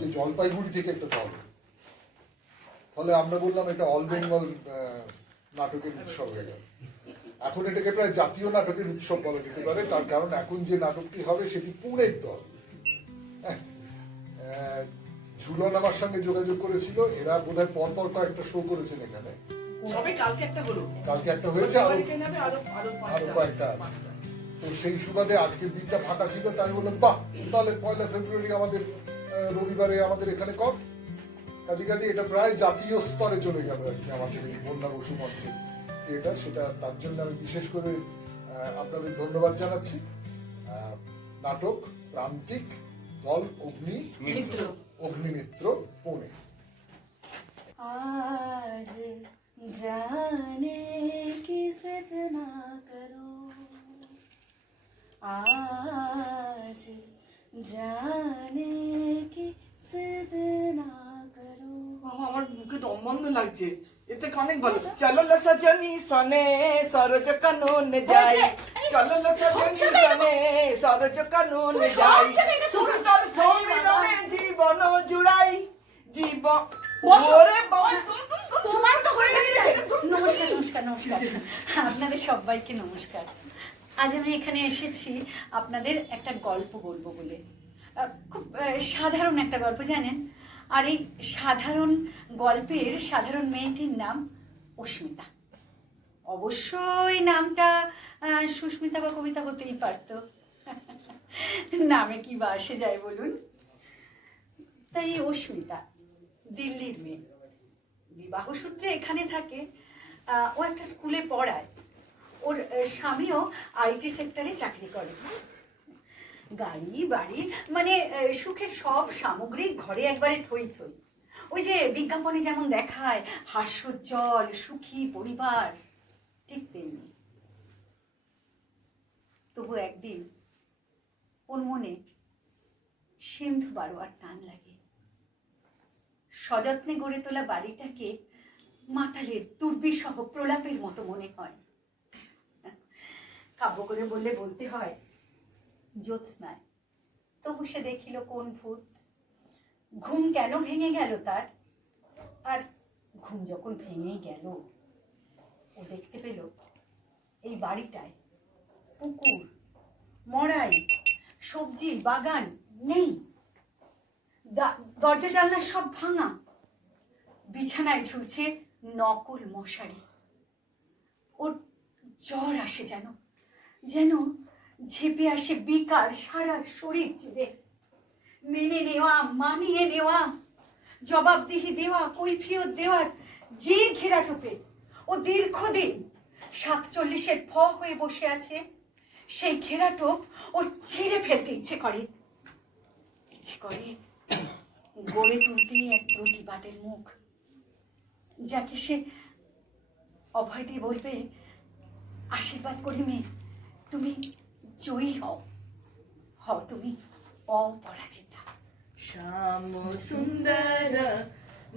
যে জলপাইগুড়ি থেকে একটা দল, ফলে আমরা বললাম এটা অল বেঙ্গল নাটকের উৎসব হয়ে গেল। এখন এটাকে প্রায় জাতীয় নাটকের উৎসব বলা যেতে পারে, তার কারণ এখন যে নাটকটি হবে সেটি পুনের দল। ঝুলন আমার সঙ্গে যোগাযোগ করেছিল, এরা বোধহয় পরপর কয়েকটা শো করেছেন এখানে, কালকে একটা হয়েছে, আরো কয়েকটা আছে। তো সেই সুবাদে আজকের দিনটা ফাঁকা ছিল, তাই বললাম বাহ তাহলে 1 ফেব্রুয়ারি আমাদের রবিবারে আমাদের এখানে কর। কাজে এটা প্রায় জাতীয় স্তরে চলে গেল আর কি আমাদের এই বন্যা বসু মঞ্চের থিয়েটার। সেটা তার জন্য আমি বিশেষ করে আপনাদের ধন্যবাদ জানাচ্ছি। নাটক প্রান্তিক দল অগ্নিমিত্র পুনে। आज जाने की जिद ना करो, आज जाने की जिद ना करो। আমার বুকে দম বন্ধ লাগছে, এতে অনেক ভালো। চলো লো সজনী সনে সরজ কানন যাই, চলো লো সজনী সনে সরজ কানন যাই, সুন্দর সমিলনে জীবন জুড়াই, জীবন ওরে বাবা তোমার তো হয়ে গেছে। নমস্কার নমস্কার নমস্কার, আপনাদের সবাইকে নমস্কার। আজ আমি এখানে এসেছি আপনাদের একটা গল্প বলবো বলে। খুব সাধারণ একটা গল্প জানেন, আর এই সাধারণ গল্পের সাধারণ মেয়েটির নাম অস্মিতা। অবশ্যই নামটা সুস্মিতা বা কবিতা হতেই পারত, নামে কি বা আসে যায় বলুন। তাই অস্মিতা দিল্লির মেয়ে, বিবাহ সূত্রে এখানে থাকে। ও একটা স্কুলে পড়ায়, ওর স্বামীও আইটি সেক্টরে চাকরি করে। গাড়ি বাড়ি মানে সুখের সব সামগ্রী ঘরে একবারে থই থই। ওই যে বিজ্ঞাপনে যেমন দেখায় হাস্যোজ্জ্বল সুখী পরিবার, ঠিক তেমনি। তবু একদিন ওর মনে সিন্ধু বারোয়ার টান লাগে। সযত্নে গড়ে তোলা বাড়িটাকে মাতালের দুর্বিসহ প্রলাপের মতো মনে হয়। কাব্য করে বললে বলতে হয় জ্যোৎস্নায় তবু সে দেখিল কোন ভূত। ঘুম কেন ভেঙে গেল তার, আর ঘুম যখন ভেঙেই গেল ও দেখতে পেল এই বাড়িটায় পুকুর মড়াই সবজির বাগান নেই, দরজা জানলা সব ভাঙা, বিছানায় ঝুলছে নকল মশারি। ওর জ্বর আসে, যেন যেন ঝেপে আসে বিকার সারা শরীর জুড়ে। মেনে নেওয়া, মানিয়ে নেওয়া, জবাবদিহি দেওয়া, কৈফিয়ত দেওয়ার যে ঘেরাটোপে ও দীর্ঘদিন 47-এর ফ হয়ে বসে আছে, সেই ঘেরাটোপ ওর ছিঁড়ে ফেলতে ইচ্ছে করে গড়ে তুলতে এক প্রতিবাদের মুখ, যাকে সে অভয় দিয়ে বলবে আশীর্বাদ করি মেয়ে, তুমি জয়ী হও তুমি অপরাজিতা। শ্যাম সুন্দর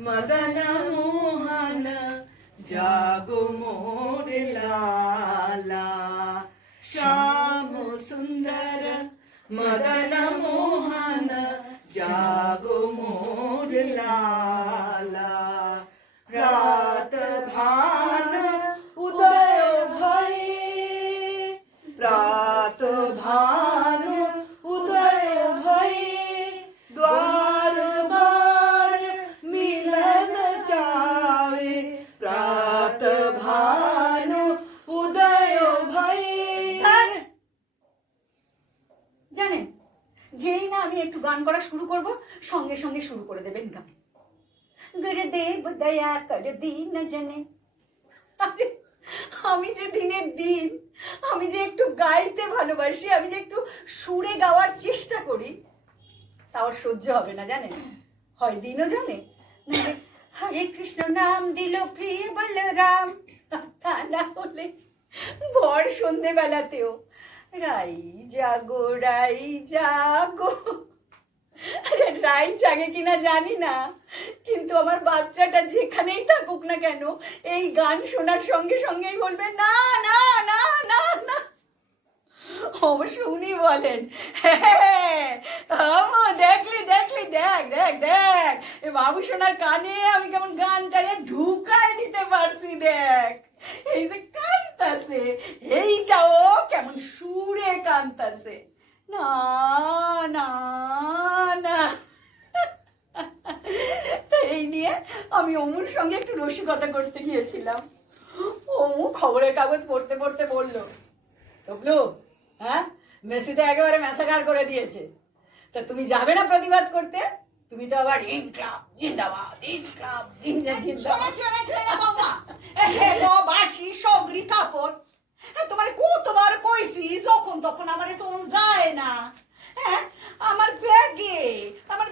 মদন মোহন জাগো মোর লালা, শ্যাম সুন্দর মদন মোহন জাগো মোর লালা, রাত ভান উদয় ভয়, রাত ভান উদয় ভয়, দ্বার বার মিলন চাবে, রাত ভান উদয় ভয়। জানেন, যেই না আমি একটু গান করা শুরু করব, সঙ্গে সঙ্গে শুরু করে দেবেন গান। গুরুদেব দয়া কর দিন জনে। আমি যে দিনের দিন, আমি যে একটু গাইতে ভালোবাসি, আমি যে একটু সুরে গাওয়ার চেষ্টা করি, তাও সহ্য হবে না জানেন। হয় দিনও জানে, হরে কৃষ্ণ নাম দিল প্রিয় বলরাম, তা না হলে ভর সন্ধেবেলাতেও রাই জাগো রাই জাগো। রাই জাগে কিনা জানি না, কিন্তু আমার বাচ্চাটা যেখানেই থাকুক না কেন এই গান শোনার সঙ্গে সঙ্গেই বলবে না না না না না। অবশ্য উনি বলেন, দেখলি দেখলি দেখ দেখ দেখ বাবু সোনার কানে আমি কেমন গানটাকে ঢুকায় দিতে পারছি দেখ। এই যে কান্তাছে, এইটাও কেমন সুরে কান্তাছে। না না না। তো এই নিয়ে আমি অমুর সঙ্গে একটু রসিকতা করতে গিয়েছিলাম। অমু খবরের কাগজ পড়তে পড়তে বললো, টুকলু, হ্যাঁ মেসিতে একেবারে ম্যাসাকার করে দিয়েছে, তা তুমি যাবে না প্রতিবাদ করতে? তুমি তো আবার ইনকলাব জিন্দাবাদ, ইনকলাব জিন্দাবাদ বাসি সগরি কাপড়। তোমার কতবার কইছি, যখন তখন আমার শোন যায় না। হ্যাঁ, আমার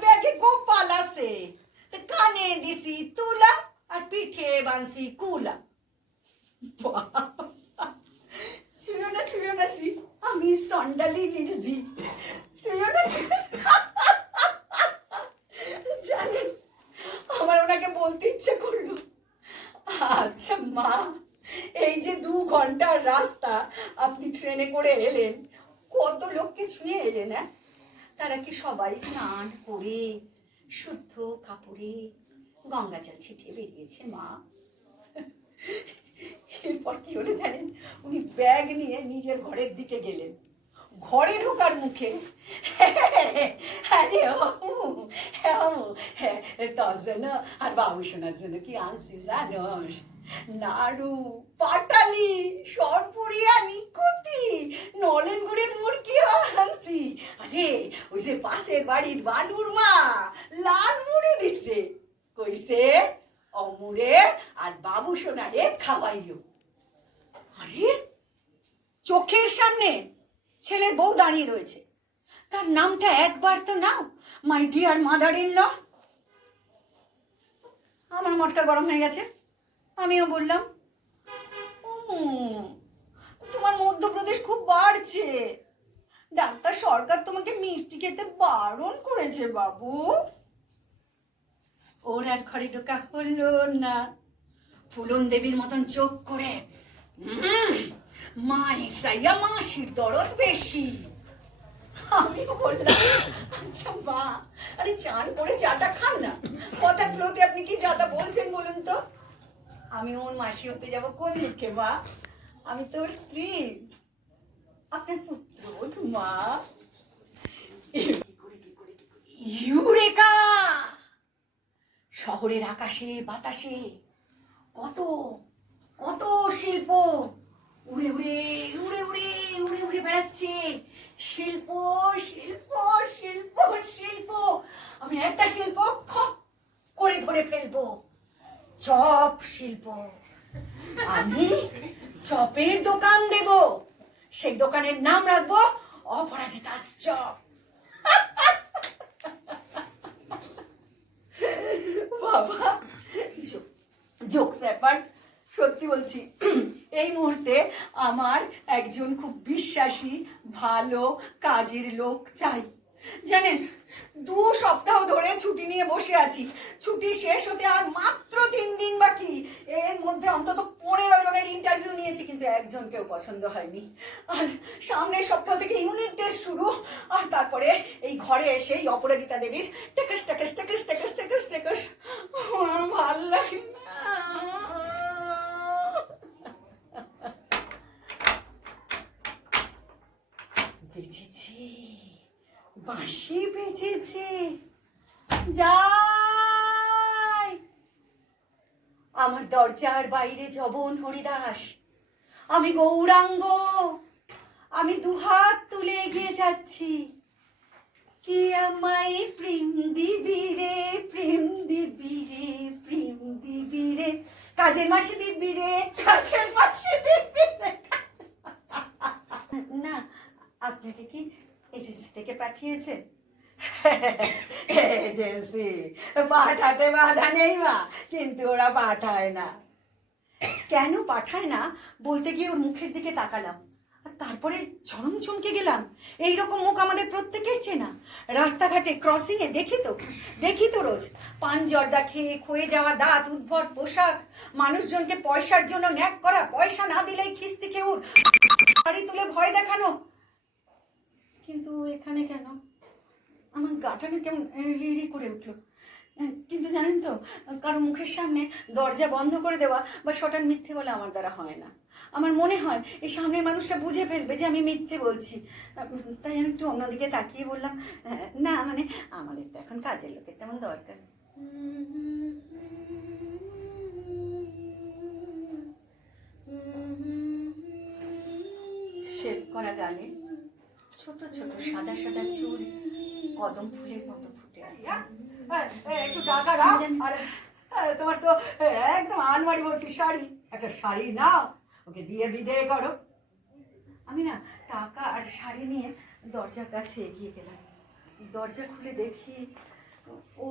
ব্যাগে গোপাল আছে, কানে দিছি তুলা আর পিঠে বানছি কুলা। শুনো না আমি সন্ডালি গিরজি। জানেন, আমার ওনাকে বলতে ইচ্ছে করলো, আচ্ছা মা, এই যে 2 ঘন্টার রাস্তা আপনি ট্রেনে করে এলেন, কত লোককে ছুঁয়ে এলেন, হ্যাঁ? তারা কি সবাই স্নান করে শুদ্ধ কাপড়ে গঙ্গা জল ছিটিয়ে বেরিয়েছে মা? এরপর কি হলো জানেন, উনি ব্যাগ নিয়ে নিজের ঘরের দিকে গেলেন। ঘরে ঢোকার মুখে তোর জন্য আর বাবু শোনার জন্য কি আনছি জানোস? নাড়ু, পাটালি, সরপুরিয়া, নিকুতি, নলেন গুড়ের মুরগিও আনছি। আরে ওই যে পাশের বাড়ির বানুর মা লাল মুড়ি দিচ্ছে, কইছে অমুরে আর বাবু সোনারে খাওয়াইও। আরে চোখের সামনে ছেলের বউ দাঁড়িয়ে রয়েছে, তার নামটা একবার তো নাও, my dear mother in law. আমার মটকা গরম হয়ে গেছে, আমিও বললাম, তোমার মধ্যপ্রদেশ খুব বাড়ছে, ডাক্তার সরকার তোমাকে মিষ্টি খেতে বারণ করেছে বাবু। ওর আর ঘরে ঢোকা হলো না। ফুলন দেবীর মতন চোখ করে, মায়ের সাইয়া মাসির দরদ বেশি। আমি বললাম, আচ্ছা মা, আরে চান করে চাটা খান না, কথা ফ্লোতে আপনি কি যাতা বলছেন বলুন তো? আমি ওর মাসি হতে যাব কোন দিকে মা? আমি তোর স্ত্রী, আপনার পুত্রবধূ মা। ইউরেকা! শহরের আকাশে বাতাসে কত কত শিল্প উড়ে উড়ে উড়ে উড়ে উড়ে উড়ে বেড়াচ্ছে। শিল্প শিল্প শিল্প শিল্প। আমি একটা শিল্প খপ করে ধরে ফেলবো, চপ শিল্প। আমি চপের দোকান দেব, সেই দোকানের নাম রাখবো অপরাজিতাস চপ। বাবা, জোকস অ্যাপার্ট, সত্যি বলছি, এই মুহূর্তে আমার একজন খুব বিশ্বাসী ভালো কাজের লোক চাই। জানেন, 2 সপ্তাহ ধরে ছুটি নিয়ে বসে আছি, ছুটি শেষ হতে আর মাত্র 3 দিন বাকি। এর মধ্যে অন্তত 15 জনের ইন্টারভিউ নিয়েছি, কিন্তু একজনকেও পছন্দ হয়নি। আর সামনের সপ্তাহ থেকে ইউনিট টেস্ট শুরু, আর তারপরে এই ঘরে এসে এই অপরাজিতা দেবীর টেকাস টেকাস টেকাস টেকাস টেকাস টেকাস। ভাল লাগে না। বেঁচেছে, বাঁশি বেঁচেছে, যাই। আমার দরজার বাইরে জবন হরিদাস, আমি গৌরাঙ্গ, আমি 2 হাত তুলে এগিয়ে যাচ্ছি। কি আমায় প্রেম দিবি রে, প্রেম দিবি রে, প্রেম দিবি রে, কাজের মাসে দিবি রে, কাজের মাসে দিবি রে। না, আপনাকে কি এজেন্সি থেকে পাঠিয়েছে? এজেন্সি পাঠাতে বাধা নেই মা, কিন্তু ওরা পাঠায় না। কেন পাঠায় না বলতে গিয়ে ওর মুখের দিকে তাকালাম, আর তারপরে চরম চমকে গেলাম। এইরকম মুখ আমাদের প্রত্যেকের চেনা। রাস্তাঘাটে ক্রসিং এ দেখি তো রোজ। পান জর্দা খেয়ে ক্ষয়ে যাওয়া দাঁত, উদ্ভট পোশাক, মানুষজনকে পয়সার জন্য ন্যাক করা, পয়সা না দিলেই খিস্তি খেউর, বাড়ি তুলে ভয় দেখানো। কিন্তু এখানে কেন আমার গাটা না কেমন রিড়ি করে উঠলো। কিন্তু জানেন তো, কারো মুখের সামনে দরজা বন্ধ করে দেওয়া বা শটান মিথ্যে বলা আমার দ্বারা হয় না। আমার মনে হয় এই সামনের মানুষটা বুঝে ফেলবে যে আমি মিথ্যে বলছি। তাই আমি একটু অন্যদিকে তাকিয়ে বললাম, না মানে আমাদের তো এখন কাজের লোকের তেমন দরকার। শেভ করা গালে ছোট ছোট সাদা সাদা চুল কদম ফুলের মতো ফুটে আছে। একটু টাকা দাও। আর তোমার তো একদম আলমারি ভর্তি শাড়ি, একটা শাড়ি নাও, ওকে দিয়ে বিদায় করো। আমি না টাকা আর শাড়ি নিয়ে দরজার কাছে এগিয়ে গেলাম। দরজা খুলে দেখি ও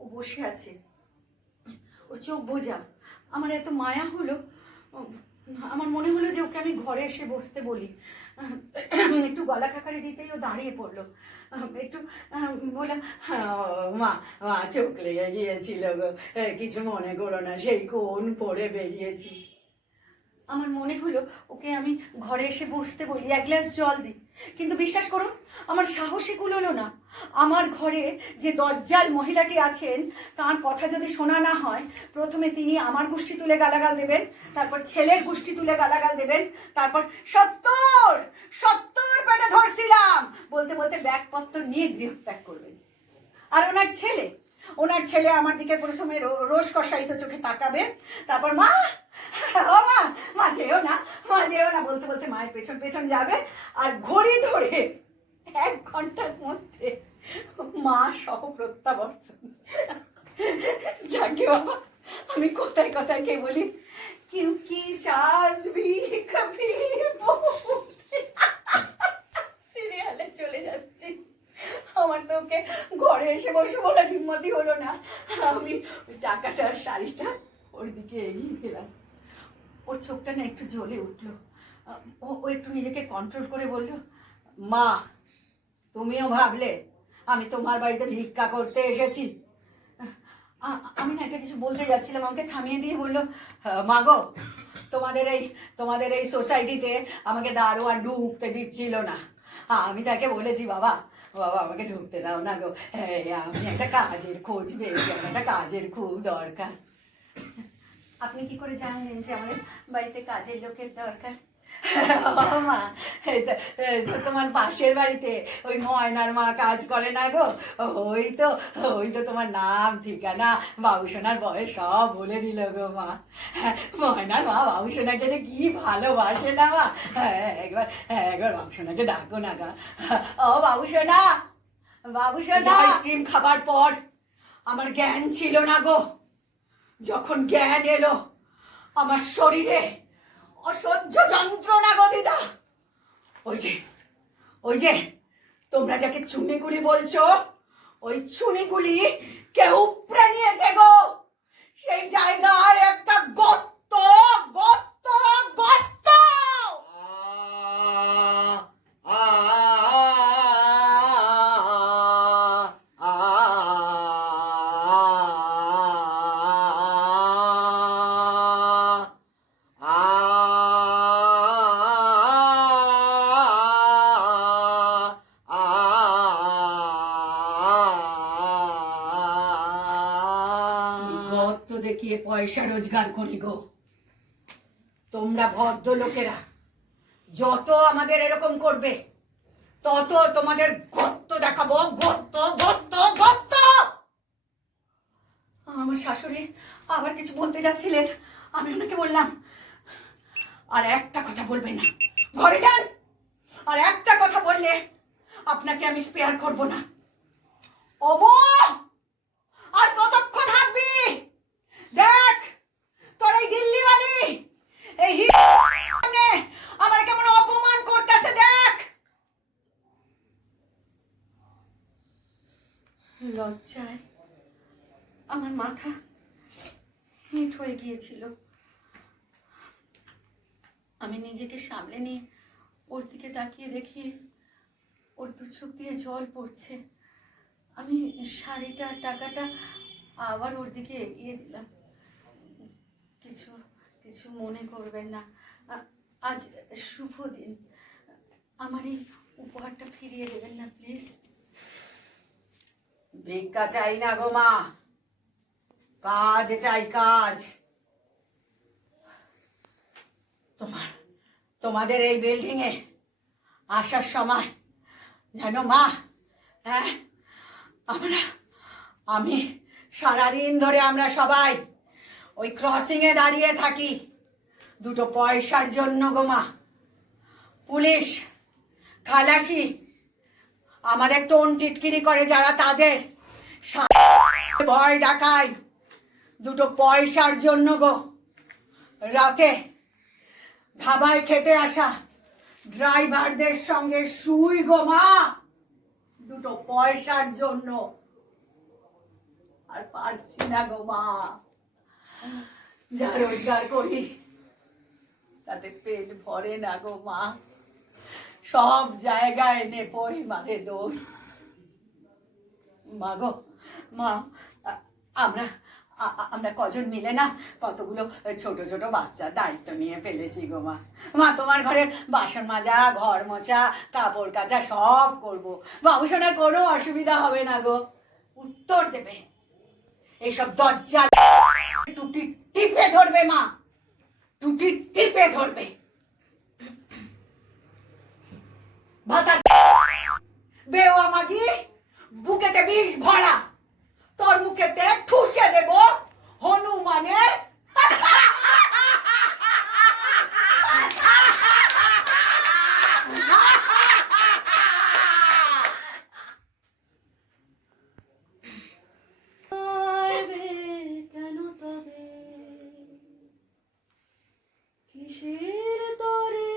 ও বসে আছে। ওর চোখ বোঝা। আমার এত মায়া হলো, আমার মনে হলো যে ওকে আমি ঘরে এসে বসতে বলি। একটু গলা খাকারি দিতেই ও দাঁড়িয়ে পড়লো। একটু বললাম, মা মা চোখ লেগে গিয়েছিল গো, কিছু মনে করো না, সেই কোন পরে বেরিয়েছি। আমার মনে হলো ওকে আমি ঘরে এসে বসতে বলি, এক গ্লাস জল দিই। কিন্তু বিশ্বাস করুন, আমার সাহসী কুলোলো না। আমার ঘরে যে দজ্জাল মহিলাটি আছেন তার কথা যদি শোনা না হয়, প্রথমে তিনি আমার গোষ্ঠী তুলে গালাগাল দেবেন, তারপর ছেলের গোষ্ঠী তুলে গালাগাল দেবেন, তারপর 70 পেটে ধরছিলাম বলতে বলতে ব্যাগপত্র নিয়ে গৃহত্যাগ করবেন। আর ওনার ছেলে আমার দিকে প্রথমে রোষ কষায়িত চোখে তাকাবে, তারপর মা ও মা মা যেও না, মা যেও না বলতে বলতে মায়ের পেছন পেছন যাবে। আর ঘড়ি ধরে 1 ঘন্টার মধ্যে মা সহ প্রত্যাবর্তন। যাকে বাবা, আমি কোথায় কোথায় কে বলি, क्योंकि सास भी कभी সিরিয়ালে চলে যাচ্ছি। আমার তো ওকে ঘরে এসে বসে বলার হিম্মতই হলো না। আমি ওই টাকাটা আর শাড়িটা ওর দিকে এগিয়ে গেলাম। ওর চোখটা না একটু জ্বলে উঠলো। ও একটু নিজেকে কন্ট্রোল করে বলল, মা তুমিও ভাবলে আমি তোমার বাড়িতে ভিক্ষা করতে এসেছি? আমি না একটা কিছু বলতে যাচ্ছিলাম, আমাকে থামিয়ে দিয়ে বললো, মা গো, তোমাদের এই সোসাইটিতে আমাকে দারোয়ান ঢুকতে দিচ্ছিল না। আমি তাকে বলেছি, বাবা আমাকে ঢুকতে দাও না গো, আমি একটা কাজের খোঁজ পেয়েছি, আমার একটা কাজের খুব দরকার। আপনি কি করে জানলেন যে আমাদের বাড়িতে কাজের লোকের দরকার? মা, তোমার পাশের বাড়িতে ওই ময়নার মা কাজ করে না গো, ওই তো তোমার নাম ঠিকানা বাবুসোনার বয়স সব বলে দিল গো মা। ময়নার মা বাবুসোনাকে যে কি ভালোবাসে না মা, একবার বাবুসোনাকে ডাকো না গা। ও বাবুসোনা আইসক্রিম খাবার পর আমার জ্ঞান ছিল না গো। যখন জ্ঞান এলো আমার শরীরে অসহ্য যন্ত্রণা গো দিদা। ওই যে তোমরা যাকে চুনিগুলি বলছো, ওই চুনিগুলি কেউ উপড়ে নিয়েছে গো। সেই জায়গায় একটা গর্ত গর্ত গর্ত। দেখিয়ে পয়সা রোজগার করি গো। তোমরা ভদ্রলোকেরা যত আমাদের এরকম করবে, তত তোমাদের গর্ত দেখাবো, গর্ত গর্ত গর্ত। আমার শাশুড়ি আবার কিছু বলতে যাচ্ছিলেন, আমি ওনাকে বললাম, আর একটা কথা বলবেন না, ঘরে যান। আর একটা কথা বললে আপনাকে আমি স্পেয়ার করব না। ওমো, আর কতক্ষণ হাঁটবি? দেখ তোর এই দিল্লিওয়ালি এই আমার কেমন অপমান করতেছে, দেখ। লজ্জায় আমার মাথা হেঁট হয়ে গিয়েছিল। আমি নিজেকে সামলে নিয়ে ওর দিকে তাকিয়ে দেখি ওর দু চোখ দিয়ে জল পড়ছে। আমি শাড়িটা টাকাটা আবার ওর দিকে এগিয়ে দিলাম। কিছু মনে করবেন না, আজ শুভ দিন, আমার এই উপহারটা ফিরিয়ে দেবেন না প্লিজ। ভিক্ষা চাই না গো মা, কাজ চাই, কাজ। তোমাদের এই বিল্ডিং এ আসার সময় জানো মা, হ্যাঁ, আমি সারাদিন ধরে আমরা সবাই ওই ক্রসিং এ দাঁড়িয়ে থাকি দুটো পয়সার জন্য গো মা। পুলিশ খালাসি আমাদের টোন টিটকিরি করে যারা, তাদের ভয় ডাকায় দুটো পয়সার জন্য গো। রাতে ধাবায় খেতে আসা ড্রাইভারদের সঙ্গে শুই গো মা, দুটো পয়সার জন্য। আর পারছি না গো মা, যা রোজগার করি তাতে পেট ভরে না গো মা। সব জায়গায় নেপই মারে দই। মা গো মা, আমরা কজন মিলে না কতগুলো ছোট ছোট বাচ্চার দায়িত্ব নিয়ে ফেলেছি গো মা। মা, তোমার ঘরের বাসন মাজা, ঘর মোছা, কাপড় কাচা সব করবো। বাবুসোনার কোনো অসুবিধা হবে না গো, উত্তর দেবে। এইসব দরজা টুটি টিপে ধরবে মা, টুটি টিপে ধরবে। ভাতা বেওয়া মাগি, বুকেতে বিষ ভরা, তোর মুখেতে ঠুসে দেব হনুমানের। কেন তবে কিসের তরে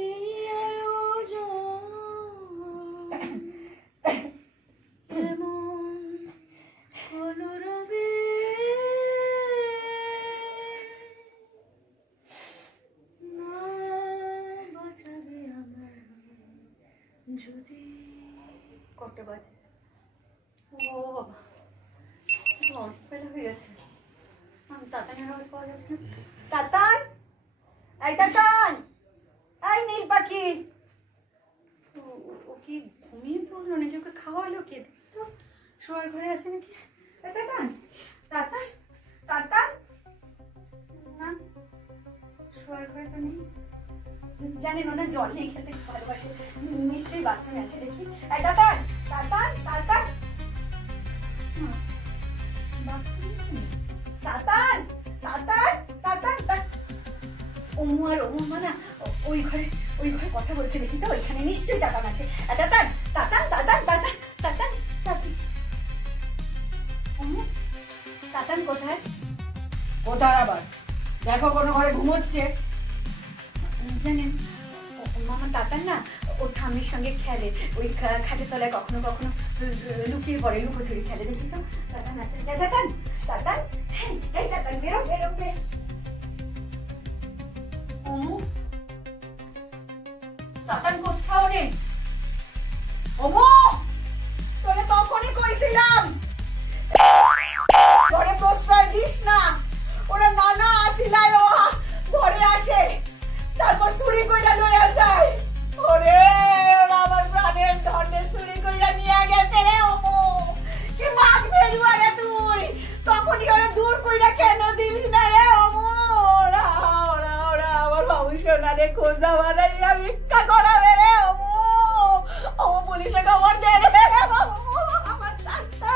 এই আয়োজন, কেমন কলরবে না বাঁচাবে আমার যদি। কটা বাজে? ও বাবা, অনেক বেলা হয়ে গেছে। আমি তাতানের আওয়াজ পাওয়া যাচ্ছে না। তাতান, এই তাতান, এই নীল পাখি। ও কি ঘুমিয়ে পড়লো নাকি? ওকে খাওয়ালো কে? দেখতো শোয়ার ঘরে আছে নাকি? এই তাতান, তাতান, তাতান, না শোয়ার ঘরে তো নেই। জানেন ওনা জল নিয়ে খেতে ভালোবাসে, নিশ্চয়ই বাথরুমে আছে। দেখি। এই তাতান, তাতান, তাতান, তাতান, তাতান, তাতান। ওমু আর ওমু না ওই ঘরে কথা বলছে, দেখি তো ওইখানে নিশ্চয়ই তাতান আছে। তাতান, তাতান, তাতান, তাতান, তাতান, তাতান। ওমু, তাতান কোথায়? কোথায় আবার? দেখো কোনো ঘরে ঘুমোচ্ছে। জানেন মামা, তাতান না ওর ঠাম্মির সঙ্গে খেলে, ওই খাটের তলায় কখনো কখনো লুকিয়ে পড়ে, লুকোচুরি খেলে। দেখি তো তাতান আছে। তাতান, তাতান, এই তাতান, বেরো বেরো বেরো। ওমু, তাতান কোথাও নেই। ওমু, তোরে তখনই কইছিলাম ঘরে প্রশ্রয় দিস না। ওরা নানা আসিলায় ও ঘরে আসে, তারপর চুরি কইরা লইয়া যায়। ওরে ওরা আমার প্রাণের ধর্মের চুরি কইরা নিয়ে গেছে রে। ওমো, কি মাগ বেরুয়া রে তুই, তখনই ওরা দূর কইরা কেন দিলি না রে? ওমো, ওরা ওরা ওরা আমার বাবুসোনা রে খোঁজা বানাইয়া ভিক্ষা করাবে রে। ওমো, ওমো পুলিশে খবর দে রে বাবু, আমার টাকা।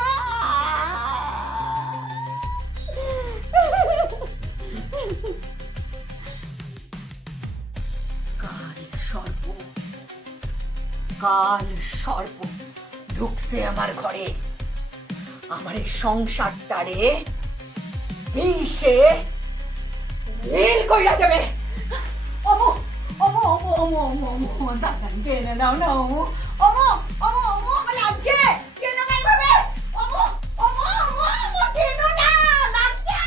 কাল সর্প ঢুকছে আমার ঘরে, আমার এই সংসারটারে বিষে নীল কইরা দেবে। ওমো, ওমো, ওমো, ওমো, ওমো, ওমো, দাদান কেনে দাও না। ওমো, ওমো, ওমো, ওমো, আমার লাগছে, কেন না এইভাবে? ওমো, ওমো, ওমো, ওমো, কেন না লাগছে?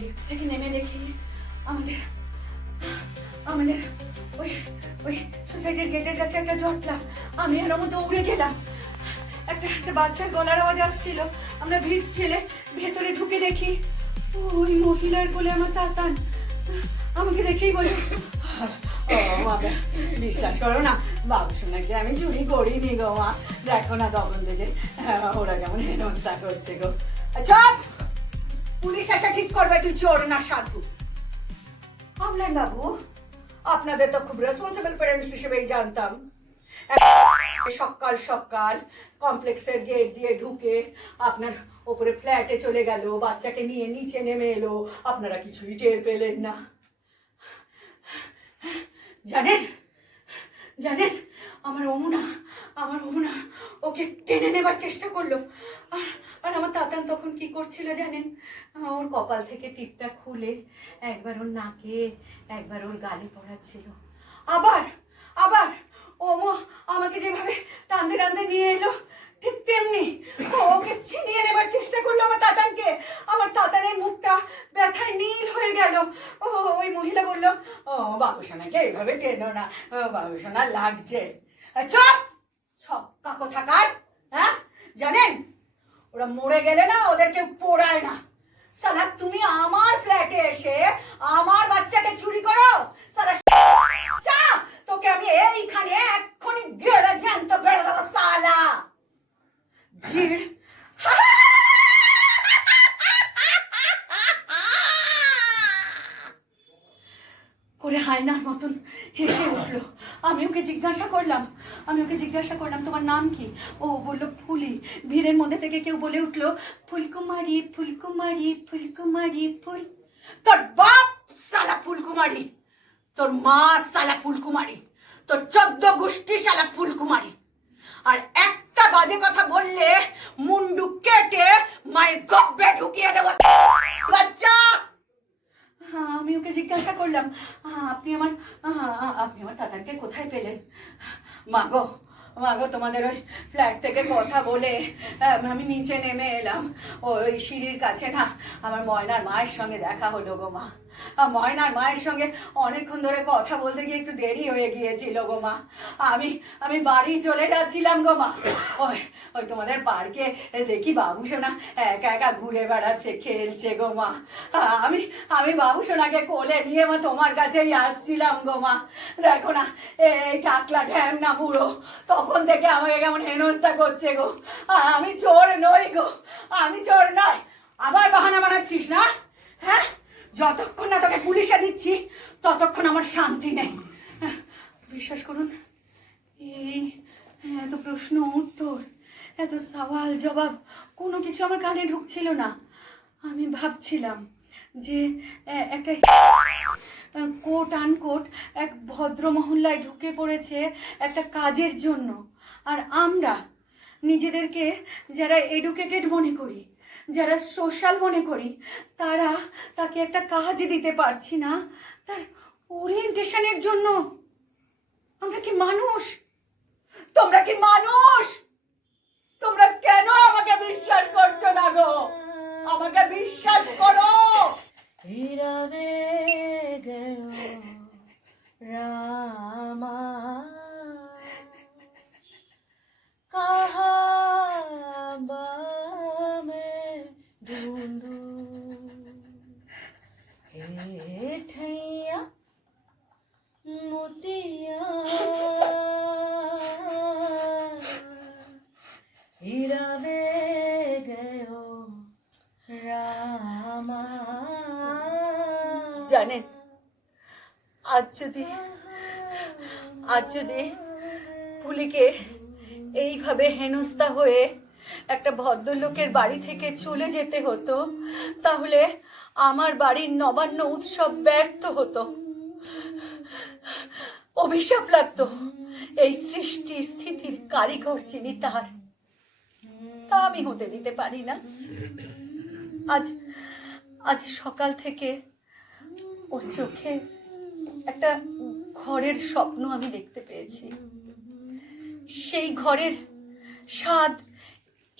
লিফট থেকে নেমে দেখি আমাদের ওই সোসাইটির গেটের কাছে একটা জটলা। আমি আর মতো উড়ে গেলাম, একটা একটা বাচ্চার গলার আওয়াজ আসছিল। আমরা ভিড় ফেলে ভেতরে ঢুকে দেখি ওই মহিলার কোলে আমার তাতান। আমাকে দেখেই বলে, ও বাবা, বিশ্বাস করো না বাবু শোনাকে আমি চুরি করিনি গো মা, দেখো না তখন থেকে ওরা কেমন হেনস্থা করছে গো। চপ, পুলিশ এসে ঠিক করবে তুই চোর না সাধু। আমলেন বাবু, আপনাদের তো খুব রেসপন্সিবল প্যারেন্টস হিসেবেই জানতাম। সকাল সকাল কমপ্লেক্সের গেট দিয়ে ঢুকে আপনার ওপরে ফ্ল্যাটে চলে গেল, বাচ্চাকে নিয়ে নিচে নেমে এলো, আপনারা কিছুই টের পেলেন না। জানেন জানেন আমার অমুনা ওকে টেনে নেবার চেষ্টা করলো। আর আমার তাতান তখন কি করছিল জানেন? ওর কপাল থেকে টিপটা খুলে একবার ওর নাকে একবার ওর গালে পড়াচ্ছিল। আবার আবার ও আমাকে যেভাবে টানতে টানতে নিয়ে এলো ঠিক তেমনি ওকে ছিনিয়ে নেবার চেষ্টা করলো আমার তাতানকে। আমার তাতানের মুখটা ব্যথায় নীল হয়ে গেল। ওই মহিলা বলল, ও বাবু সোনাকে এইভাবে টেনো না, বাবু সোনা লাগছে। চপ ছক্কা কোথাকার। হ্যাঁ জানেন ওরা মরে গেলে না ওদের কেউ পোড়ায় না। সালা তুমি আমার ফ্ল্যাটে এসে আমার বাচ্চাকে চুরি করো, সালা তোকে আমি এইখানে এক্ষুনি গেড়ে জ্যান্ত গেড়ে দেবো সালা। ভিড় করে হায়নার মতন হেসে উঠলো। আমি ওকে জিজ্ঞাসা করলাম তোমার নাম কি? ও বললো ফুলি। ভিড়ের মধ্যে থেকে কেউ বলে উঠলো, ফুলকুমারী ফুলকুমারী ফুলকুমারী ফুল। তোর বাপ সালা ফুলকুমারী, তোর মা সালা ফুলকুমারী, তোর 14 গোষ্ঠী সালা ফুলকুমারী। আর একটা বাজে কথা বললে মুন্ডু কেটে মায়ের গব্বে ঢুকিয়ে দেবো বাচ্চা। আমি ওকে জিজ্ঞাসা করলাম, আপনি আমার তাতানকে কোথায় পেলেন? মাগো তোমাদের ওই ফ্ল্যাট থেকে কথা বলে আমি নিচে নেমে এলাম। ওই সিঁড়ির কাছে না আমার ময়নার মায়ের সঙ্গে দেখা হলো গো মা। ময়নার মায়ের সঙ্গে অনেকক্ষণ ধরে কথা বলতে গিয়ে একটু দেরি হয়ে গিয়েছিল গো মা। আমি বাড়ি চলে যাচ্ছিলাম গো মা। ওই তোমাদের পার্কে দেখি বাবু সোনা একা একা ঘুরে বেড়াচ্ছে, খেলছে গো মা। আমি বাবু সোনাকে কোলে নিয়ে মা তোমার কাছেই আসছিলাম গো মা। দেখো না এই টাকলা ঢ্যাম না বুড়ো তখন থেকে আমাকে কেমন হেনস্থা করছে গো। আমি চোর নই গো, আমি চোর নই। আবার বাহানা বানাচ্ছিস না? হ্যাঁ, যতক্ষণ না তোকে পুলিশে দিচ্ছি ততক্ষণ আমার শান্তি নেই। বিশ্বাস করুন এই এত প্রশ্ন উত্তর, এত সওয়াল জবাব কোনো কিছু আমার কানে ঢুকছিল না। আমি ভাবছিলাম যে একটা কোট আনকোট এক ভদ্র মহল্লায় ঢুকে পড়েছে একটা কাজের জন্য, আর আমরা নিজেদেরকে যারা এডুকেটেড মনে করি, যারা সোশ্যাল মনে করি, তাকে একটা কাজ দিতে পারছি না তার ওরিয়েন্টেশনের জন্য। আমরা কি মানুষ? তোমরা কি মানুষ? তোমরা কেন আমাকে বিশ্বাস করছো না গো? আমাকে বিশ্বাস করো। হিরাবে গেও রামা কাহা মে ঢूंढू हे ठैया मोतिया हिरावे गयो रामा। জানেন আজ যদি পুলিকে এইভাবে হেনস্থা হয়ে একটা ভদ্রলোকের বাড়ি থেকে চলে যেতে হতো তাহলে আমার বাড়ির নবান্ন উৎসব ব্যর্থ হতো, অভিশাপ লাগতো। এই সৃষ্টি স্থিতির কারিগর যিনি তার, তা আমি হতে দিতে পারি না। আজ সকাল থেকে ওর চোখে একটা ঘরের স্বপ্ন আমি দেখতে পেয়েছি। সেই ঘরের স্বাদ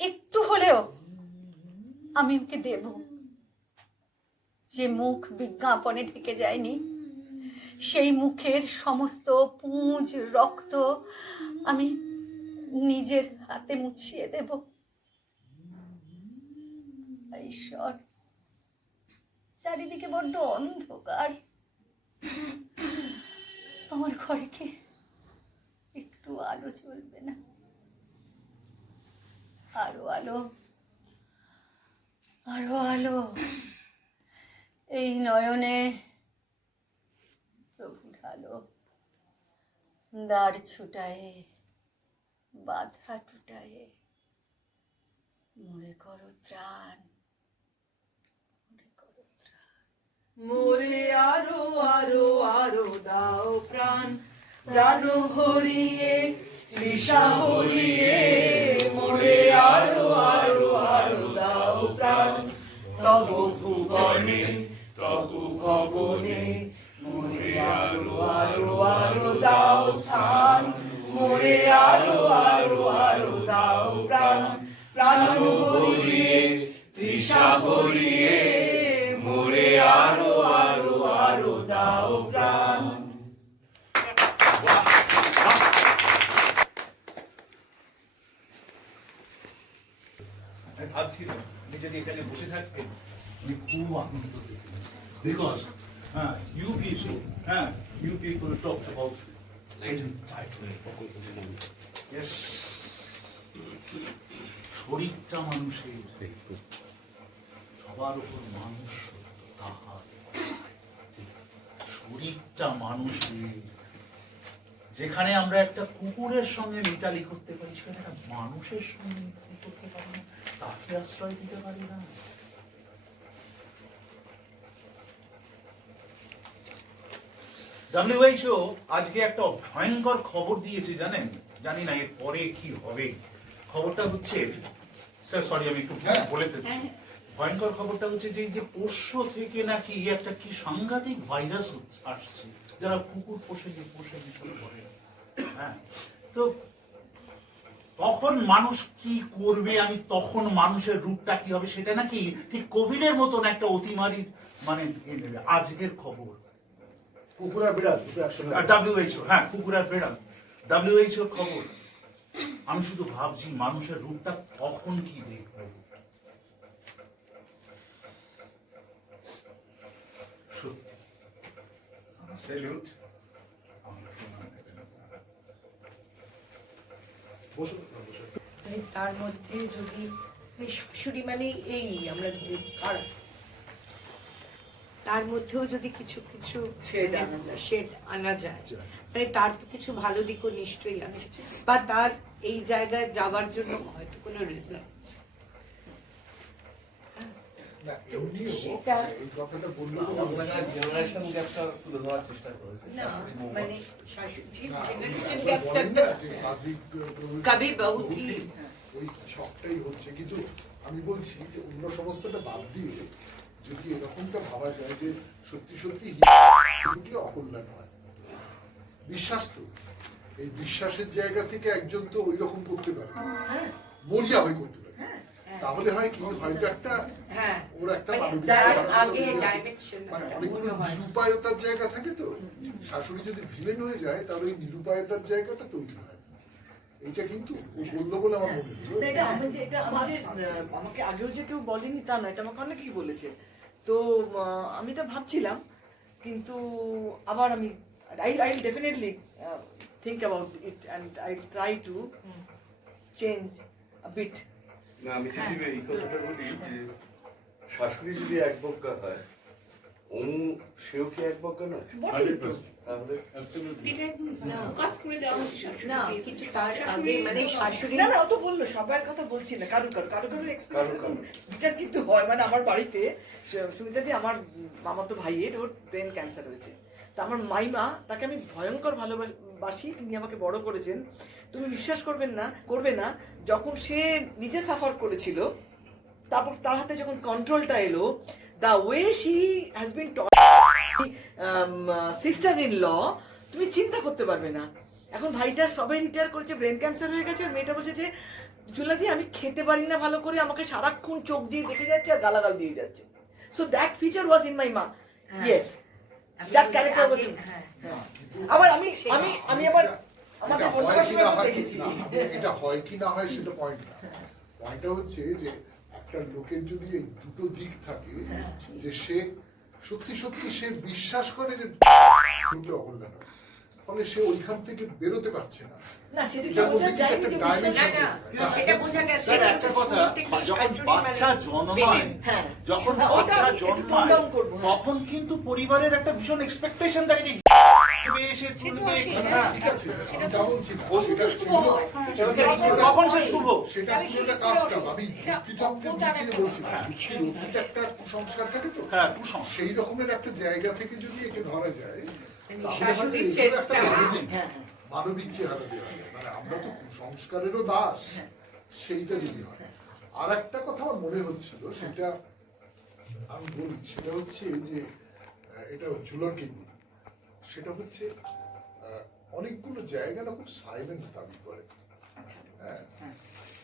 একটু হলেও আমি ওকে দেব। যে মুখ বিজ্ঞাপনে ঢেকে যায়নি, সেই মুখের সমস্ত পুঁজ রক্ত আমি নিজের হাতে মুছিয়ে দেব। ঈশ্বর, চারিদিকে বড্ড অন্ধকার, আমার ঘরে কি একটু আলো জ্বলবে না? আরো আলো, আরো আলো এই নয়নে প্রভুর আলো। দ্বার ছুটায়ে বাধা টুটায়ে মোরে করো ত্রাণ, মোরে করো ত্রাণ। মোরে আরো আরো আরো দাও প্রাণ, প্রাণ হরিয়ে তৃষা হরিয়ে, মোরে আরো আরো আরো দাও প্রাণ, তব ভুবনে তব ভবনে, মোরে আরো আরো আরো দাও স্থান, মোরে আরো আরো আরো দাও প্রাণ, প্রাণ হরিয়ে তৃষা হরিয়ে, মোরে আরো আরো আরো দাও প্রাণ। আমি ভাবছিলাম আপনি যদি এখানে বসে থাকতেন আমি খুব আনন্দ পেতাম। Because you people talked about entitlement. Yes. শরীরটা মানুষের, সবার উপর মানুষ তাহার। শরীরটা মানুষের, যেখানে আমরা একটা কুকুরের সঙ্গে মিতালি করতে পারি সেখানে একটা মানুষের সঙ্গে মিতালি করতে পারি না, তাকে আশ্রয় দিতে পারি না। WHO আজকে একটা ভয়ঙ্কর খবর দিয়েছে, জানেন? জানি না এর পরে কি হবে। খবরটা হচ্ছে, সরি আমি একটু বলে ফেলছি, ভয়ঙ্কর খবরটা হচ্ছে যে যে পোষ্য থেকে নাকি একটা কি সাংঘাতিক ভাইরাস আসছে, যারা কুকুর পোষে সব করে। হ্যাঁ, তো তখন মানুষ কি করবে, আমি তখন মানুষের রূপটা কি হবে সেটা নাকি ঠিক কোভিডের মতন একটা অতিমারীর মানে আজকের খবর। কুকুর আর বিড়াল দুটো একসঙ্গে। WHO, হ্যাঁ, কুকুর আর বিড়াল, WHO খবর। আমি শুধু ভাবছি মানুষের রূপটা কখন কি দেখব। সত্যি স্যালুট। তার মধ্যে যদি শাশুড়ি মানে এই আমরা ধরি কারা, তার মধ্যেও যদি কিছু কিছু শেড আনা যায়, মানে তার তো কিছু ভালো দিকও নিশ্চয়ই আছে, বা তার এই জায়গায় যাওয়ার জন্য হয়তো কোনো রিজন আছে। না, এমনিও সেটা- এই কথাটা বললে তো জেনারেশন গ্যাপটা তুলে ধরার চেষ্টা করেছে। না মানে শাশুড়ি না, generation আপনি gap টা বলেন না যে সাদিক কবি বহু থি, ওই ছকটাই হচ্ছে, কিন্তু আমি বলছি যে অন্য সমস্তটা বাদ দিয়ে যদি এরকমটা ভাবা যায় যে সত্যি সত্যি হিন্দুগুলো অকল্যাণ হয়, বিশ্বাস তো এই বিশ্বাসের জায়গা থেকে একজন তো ওই রকম করতে পারে, মরিয়া হয়ে করতে পারে, তাহলে হয় কি হয়তো একটা হ্যাঁ ওর একটা মানে মানবিক তার জায়গা আগে তৈরি আছে। ডাইমেনশন মানে অনেকগুলো নিরুপায়তার জায়গা থাকে তো, শাশুড়ি যদি ভিলেন হয়ে যায় তাহলে ওই নিরুপায়তার জায়গাটা তৈরি হয়। এইটা কিন্তু ও বললো বলে আমার মনে হলো। এটা আমি যে এটা আমাকে আগেও যে কেউ বলেনি তা না, এটা আমাকে অনেকেই বলেছে। তো আমি এটা ভাবছিলাম, কিন্তু আবার আমি I'll definitely think about it and I'll try to change a bit. না, আমি যদি এই কথাটা বলি যে শাশুড়ি যদি এক বজ্ঞা হয়, অনু সেও কি এক বজ্ঞা নয়? তাহলে না, কিন্তু তার আগে মানে শাশুড়ি না না, ও তো বললো সবার কথা বলছি না, কারো এক্সপিরিয়েন্স এটা কিন্তু হয়। মানে আমার বাড়িতে সুমিতাদি, আমার মামাতো ভাইয়ের ওর ব্রেন ক্যান্সার হয়েছে, তা আমার মাইমা, তাকে আমি ভয়ঙ্কর ভালোবাসি, তিনি আমাকে বড় করেছেন। তুমি বিশ্বাস করবে না, যখন সে নিজে সাফার করেছিল, তারপর তার হাতে যখন কন্ট্রোলটা এলো, the way she has been sister in law, তুমি চিন্তা করতে পারবে না। এখন ভাইটা সবাই রিটায়ার করেছে, ব্রেন ক্যান্সার হয়ে গেছে, আর মেয়েটা বলছে যে জুলাদি আমি খেতে পারি না ভালো করে, আমাকে সারাক্ষণ চোখ দিয়ে দেখে যাচ্ছে আর গালাগাল দিয়ে যাচ্ছে। So that feature was in my মা, ইয়েস দ্যাট ক্যারেক্টার ওয়াজ। আবার আমি আমাদের এটা হয় কি মোটামুটি না হয় দেখেছি না, এটা হয় কি না হয় সেটা পয়েন্ট না। পয়েন্টটা হচ্ছে যে একটা লোকের যদি এই দুটো দিক থাকে, যে সে সত্যি সত্যি সে বিশ্বাস করে যে অকল্যাণ, ফলে সে ওইখান থেকে বেরোতে পারছে না। না সেটা এটার মধ্যে বোঝা যায় কিন্তু যে একটা dimension না, থাকে। না, সেটা বোঝা গেছে। স্যার একটা কথা, যখন বাচ্চা জন্মায়, হ্যাঁ। যখন ওটা বাচ্চা আমি একটু tone জন্মায় down করবো, হ্যাঁ। তখন কিন্তু পরিবারের একটা ভীষণ এক্সপেকটেশন থাকে যে এসে তুলবে, হ্যাঁ, ঠিক আছে, আমি তা বলছি না। সেটা তখন সে শুভ। সেটা পুরোটা কাজটা আমি যুক্তিতত্ত্বের দিক থেকে বলছি না, যুক্তির অতীত একটা কুসংস্কার থাকে তো, হ্যাঁ, কুসংস্কার। সেই রকমের একটা জায়গা থেকে যদি একে ধরা যায়, তাহলে হয়তো শাশুড়ির এটাও একটা চেষ্টা। মানবিক চেহারা দেওয়া যায়। মানে আমরা তো কুসংস্কারেরও দাস, সেইটা যদি হয়। আর একটা কথা আমার মনে হচ্ছিল, সেটা আমি বলি, সেটা হচ্ছে যে এটা ঝুলনকেই বলি, সেটা হচ্ছে অনেকগুলো জায়গা না খুব সাইলেন্স দাবি করে। হ্যাঁ,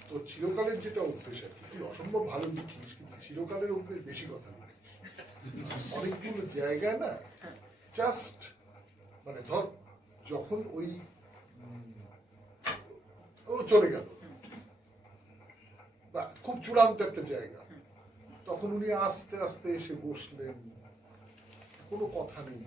তো চিরকালের যেটা অভ্যেস আর কি, তুই অসম্ভব ভালো লিখিস কিন্তু চিরকালের অভ্যেস বেশি কথা বলিস। অনেকগুলো জায়গা না জাস্ট মানে ধর যখন ওই ও চলে গেল বা খুব চূড়ান্ত একটা জায়গা, তখন উনি আস্তে আস্তে এসে বসলেন, কোনো কথা নেই।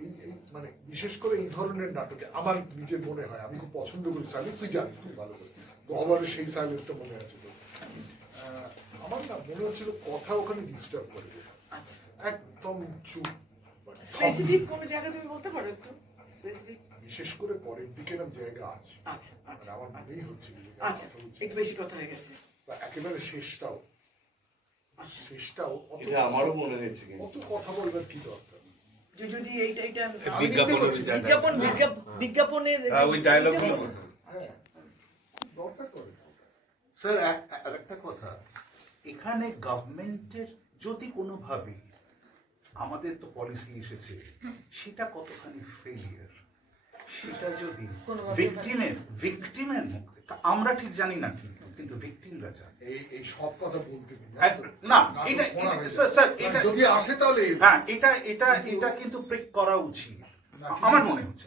এই এই মানে বিশেষ করে এই ধরনের নাটকে আমার নিজের মনে হয়, আমি খুব পছন্দ করি সাইলেন্স, তুই জানিস খুব ভালো করে, গহ্বরের সেই সাইলেন্সটা মনে আছে তো। আমার না মনে হচ্ছিল কথা ওখানে ডিস্টার্ব করে, একদম চুপ, মানে স্পেসিফিক কোন জায়গা তুমি বলতে পারো একটু স্পেসিফিক? বিশেষ করে পরের দিকে এরকম জায়গা আছে, আচ্ছা মানে আচ্ছা আমার মনেই হচ্ছিল যে আচ্ছা, কথা বলছি। একটু বেশি কথা হয়ে গেছে। বা একেবারে শেষটাও, শেষটাও এটা আমারও মনে হয়েছে কিন্তু অত কথা বলবার কি দরকার? যে যদি এইটা বিজ্ঞাপনের বিজ্ঞাপনের ওই ডায়লগগুলো হ্যাঁ, দরকার করে না। স্যার আর একটা কথা, এখানে গভর্নমেন্টের যদি কোনোভাবে, আমাদের তো পলিসি এসেছে, সেটা কতখানি ফেলিয়ার, সেটা যদি ভিকটিমের মুক্তি, আমরা ঠিক জানি না কিন্তু ভিকটিমরা জানে। এই সব কথা বলতে নেই, না, নাটক এটা করা হয়েছে। স্যার মানে এটা যদি আসে তাহলে হ্যাঁ, এটা কিন্তু ব্রেক করা উচিত আমার মনে হচ্ছে।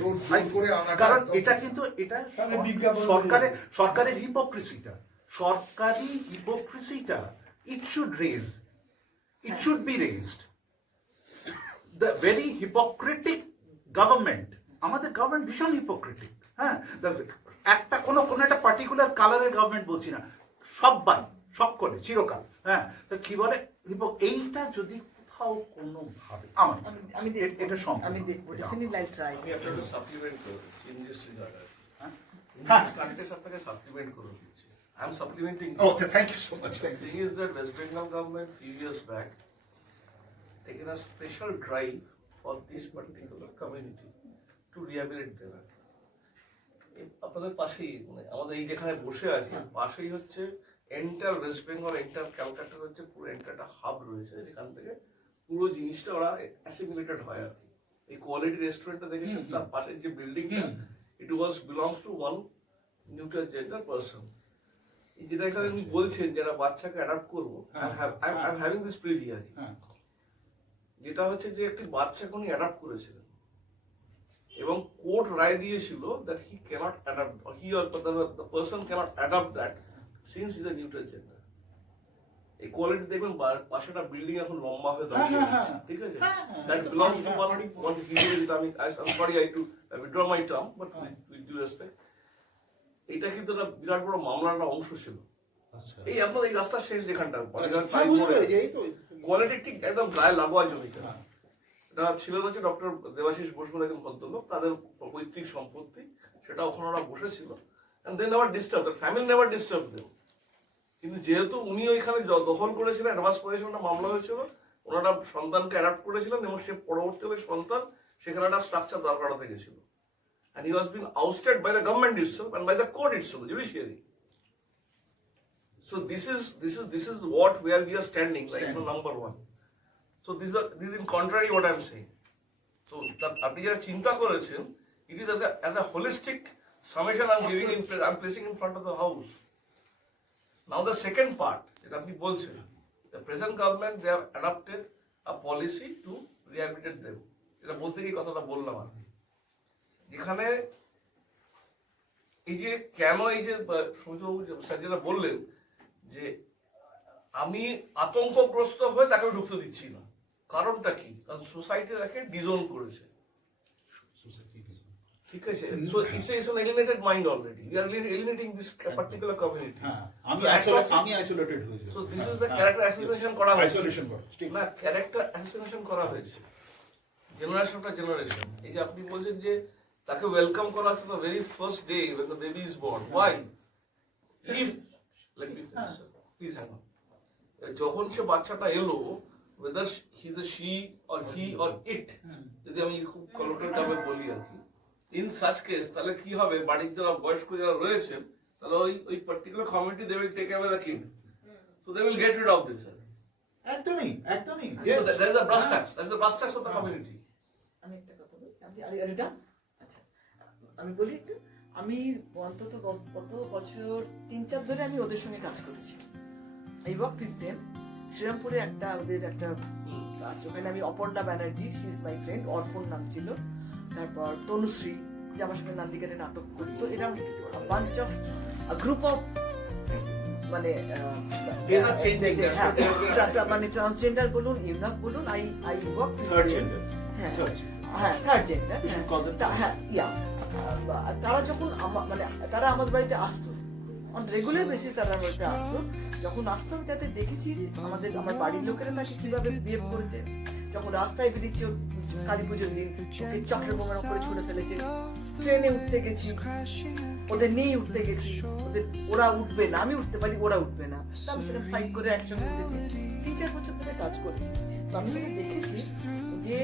জোর করে আনাটা কারণ একদম- এটা কিন্তু এটা সরকারের হিপোক্রেসিটা, it should be raised. The very hypocritic government, আমাদের গভর্নমেন্ট ভীষণ হিপোক্রেটিক। হ্যাঁ, একটা কোনো একটা পার্টিকুলার কালারের গভর্নমেন্ট বলছি না, সবাই সকলে চিরকাল। হ্যাঁ, তো কি বলে এইটা যদি কোথাও কোনো ভাবে আমার আমি এটা সম্ভব, আমি দেখবো ডেফিনেটলি আই ট্রাই। আমি আপনাকে সাপ্লিমেন্ট করব ইন দিস রিগার্ড। হ্যাঁ, কানেক্টেড আপনাকে সাপ্লিমেন্ট করে দিচ্ছি। I am supplementing. Okay, thank you so much. The thing is that West Bengal government few years back taken a special drive for this particular community to rehabilitate them. আপনাদের পাশেই মানে আমাদের এই যেখানে বসে আছি পাশেই হচ্ছে enter West Bengal, enter Calcutta হচ্ছে পুরো এন্টারটা হাব রয়েছে, যেখান থেকে পুরো জিনিসটা ওরা অ্যাসিমিলেটেড হয় আর কি। এই কোয়ালিটি রেস্টুরেন্টটা দেখেছেন, তার পাশের যে বিল্ডিংটা, it was belongs to one neutral gender person. যেটা এখানে উনি বলছেন যারা বাচ্চাকে অ্যাডাপ্ট করবো, I am having this previous, যেটা হচ্ছে যে একটি বাচ্চাকে উনি অ্যাডাপ্ট করেছিলেন এবং কোর্ট রায় দিয়েছিল that he cannot adapt, he or the person cannot adapt that since is a neutral gender. এই কোয়ালিটি দেখবেন পাশেটা বিল্ডিং এখন লম্বা হয়ে দাঁড়িয়ে আছে, ঠিক আছে? That belongs to one human. I am sorry I to withdraw my term, but with due respect, এটা কিন্তু একটা বিরাট বড় মামলার একটা অংশ ছিল। এই আপনার এই রাস্তার শেষ যেখানটা কোয়ালিটি ঠিক একদম গায়ে লাগোয়া জমিতে, এটা ছিল হচ্ছে ডক্টর দেবাশিস বসু বলে একজন ভদ্রলোক, তাদের পৈতৃক সম্পত্তি, সেটা ওখানে ওরা বসেছিল। and they never disturbed, the family never disturbed them. কিন্তু যেহেতু উনি ওইখানে দখল করেছিলেন, অ্যাডভান্স পজিশন একটা মামলা হয়েছিল, ওনারা সন্তানকে অ্যাডাপ্ট করেছিলেন এবং সে পরবর্তীকালে সন্তান সেখানে একটা স্ট্রাকচার দাঁড় করাতে গেছিল, and he was being ousted by the government itself and by the court itself, the judiciary. So this is what where we are standing, like number one. So this is in contrary what I am saying. So আপনি যারা চিন্তা করেছেন, it is as a holistic summation I am giving I am placing in front of the house. Now the second part, যেটা আপনি বলছেন, the present government they have adopted a policy to rehabilitate them. এটা বলতে গিয়ে কথাটা বললাম আমি, এখানে এই যে কেন এই যে সৌজবাবু স্যার যেটা বললেন যে আমি আতঙ্কগ্রস্ত হয়ে তাকে ঢুকতে দিচ্ছি না, কারণটা কি? কারণ সোসাইটি তাকে ডিজোন করেছে, ঠিক আছে? So it's an alienated mind already. We are alienating this particular community. হ্যাঁ, আমি আইসোলেটেড হয়েছি। So this is the character assassination করা হয়েছে। আইসোলেশন করা, ঠিক না, ক্যারেক্টার অ্যাসাসিনেশন করা হয়েছে জেনারেশন টু জেনারেশন। এই যে আপনি বলছেন যে তাকে ওয়েলকাম করা হচ্ছে the very first day when the baby is born. Why? If let me finish, sir. Please hang on. যখন সে বাচ্চাটা এলো, whether he the she or he or it, যদি আমি খুব কলোকিয়াল ভাবে বলি আর কি, ইন সাচ কেস তাহলে কি হবে, বাড়ির যারা বয়স্ক যারা রয়েছেন তাহলে ওই particular community they will take away the kid, so they will get rid of this. একদমই। So there is a brass tacks. That's the brass tacks of the community. আমি একটা কথা বলি, এটা আচ্ছা আমি বলি একটু। আমি অন্তত গত বছর 3-4 ধরে আমি ওদের সঙ্গে কাজ করেছি। এই ওয়ার্ক উইথ দেম। শ্রীরামপুরে একটা ওদের একটা কাজ, ওখানে আমি Aparna Banerjee, she is my friend, অর্পণ নাম ছিল, তারপর তনুশ্রী যে আমার সঙ্গে নান্দিকারে নাটক করতো, এরকম বাঞ্চ অফ গ্রুপ অফ মানে মানে ট্রান্সজেন্ডার বলুন, ইউনাক বলুন, আই ওয়ার্ক থার্ড জেন্ডার। হ্যাঁ থার্ড জেন্ডার, হ্যাঁ ইয়া। তারা যখন মানে তারা আমাদের বাড়িতে আসতো অন রেগুলার বেসিস, তারা আমার বাড়িতে আসতো। যখন আসতো আমি তাতে দেখেছি আমার বাড়ির লোকেরা তাকে কিভাবে বিহেভ করেছে। যখন রাস্তায় বেরিয়েছে কালী পুজোর দিন, ওকে চক্রের বোমার উপরে ছুড়ে ফেলেছে। ট্রেনে উঠতে গেছি, ওদের নিয়ে উঠতে গেছি, ওরা উঠবে না, আমি উঠতে পারি, ওরা উঠবে না, আমি সেটা ফাইট করে একসঙ্গে উঠেছি। 3-4 বছর ধরে কাজ করেছি। তো আমি দেখেছি যে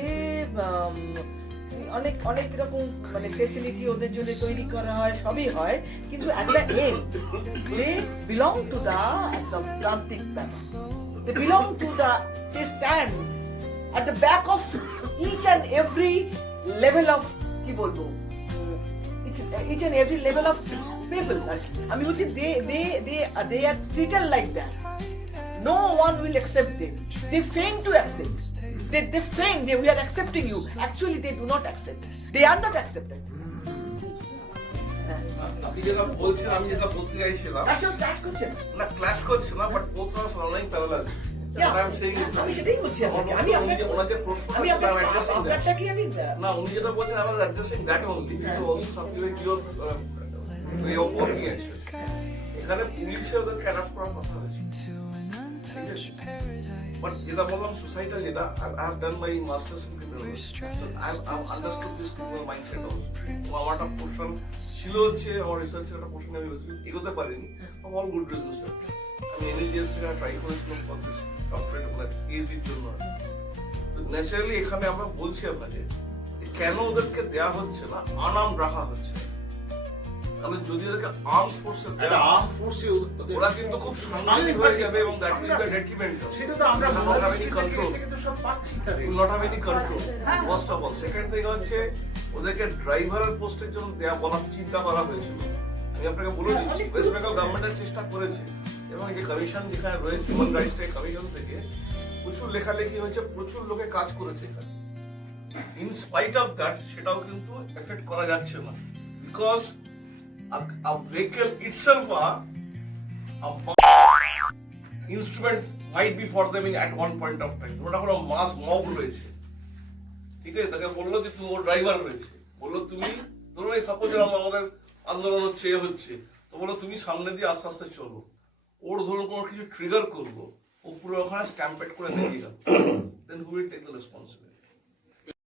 অনেক অনেক রকম মানে ফেসিলিটি ওদের জন্য তৈরি করা হয়, সবই হয়, কিন্তু at the end they belong to the একদম প্রান্তিক ব্যাপার। They belong to the, they stand at the back of each and every level of কি বলবো, each and every level of people আর কি। আমি বলছি they are treated like that. No one will accept them. They feign to accept. They feign we are accepting you. Actually, they do not accept. They are not accepted. আপনি যেটা বলছেন, আমি যেটা বলতে চাইছিলাম, ক্লাস করছে না ক্লাস করছে না, but both are running parallel. What I'm saying is আমি সেটাই বলছি। ওনার যে প্রশ্ন I'm addressing that. আপনারটাকে আমি না, উনি যেটা বলছেন I was addressing that only. So also supplement your way of working actually. এখানে পুলিশে ওদের ক্যাডাপ করার কথা হয়েছে, ঠিক আছে? বাট যেটা বললাম সোসাইটাল, যেটা I have done my masters in criminology, so I've understood this criminal mindset also. আমার একটা পোর্শন ছিল হচ্ছে আমার রিসার্চের একটা পোর্শন আমি এগোতে পারিনি, অল গুড রিজনস। আমি এনএলজিএস থেকে ট্রাই করেছিলাম ফর দিস ডক্টরেট আপনার পিএইচডির জন্য। তো ন্যাচারালি এখানে আমরা বলছি আপনাকে কেন ওদেরকে দেওয়া হচ্ছে না, আনআর্মড রাখা হচ্ছে। তাহলে যদি ওদেরকে আর্মড ফোর্সে আর্মড ফোর্সে ওরা কিন্তু খুব সাংঘাতিক হয়ে যাবে এবং দ্যাট উইল বি ডেট্রিমেন্টাল। সেটা তো আমরা বাংলাদেশ কন্ট্রোল থেকে তো সব পাচ্ছি তাহলে। Will not have any control first of all. Second thing হচ্ছে ওদেরকে ড্রাইভারের পোস্টের জন্য দেয়া বলার চিন্তা করা হয়েছিল। আমি আপনাকে বলে দিচ্ছি, ওয়েস্ট বেঙ্গল গভর্নমেন্টের চেষ্টা করেছে এবং এই যে কমিশন যেখানে রয়েছে হিউম্যান রাইটস কমিশন থেকে প্রচুর লেখালেখি হয়েছে, প্রচুর লোকে কাজ করেছে এখানে। ইন স্পাইট অফ দ্যাট সেটাও কিন্তু এফেক্ট করা যাচ্ছে না, because a vehicle itself a instrument might be for them at one point of time. ওটা কোনো মাস মব রয়েছে, ঠিক আছে? তাকে বললো যে তুমি ওর ড্রাইভার রয়েছে, বললো তুমি ধরুন এই সাপোজ আমাদের আন্দোলন হচ্ছে তো বললো তুমি সামনে দিয়ে আস্তে আস্তে চলো, ওর ধরুন কোনো কিছু ট্রিগার করবো, ও পুরো ওখানে স্ট্যাম্পেড করে দিয়ে গেল, then who will take the responsibility?